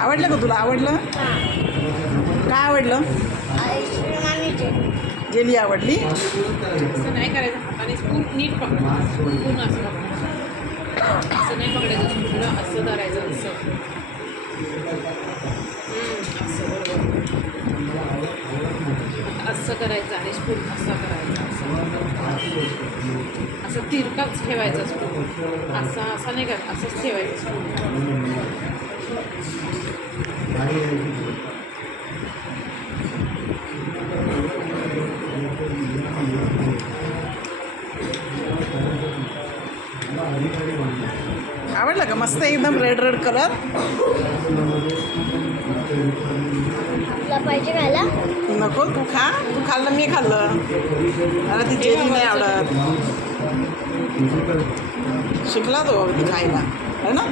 आवडलं का तुला? आवडलं? काय आवडलं? जेली आवडली? असं नाही करायचं, हाताने स्पून नीट पकडायचं, स्पून असं पकडायचं, असं नाही पकडायचं, स्पूनला असं धरायचं, असं असं बरोबर असं करायचं आणि स्पून असा करायचा, असं तिरकाच ठेवायचा स्पून, असा नाही करायचं, असंच ठेवायचं स्पून. आवडलं का? मस्त एकदम रेड रेड कलर. तुला पाहिजे खायला? नको, तू खा. तू खाल्लं, मी खाल्लं. मला ती जेली नाही आवडत. शिकला तो खायला, है ना?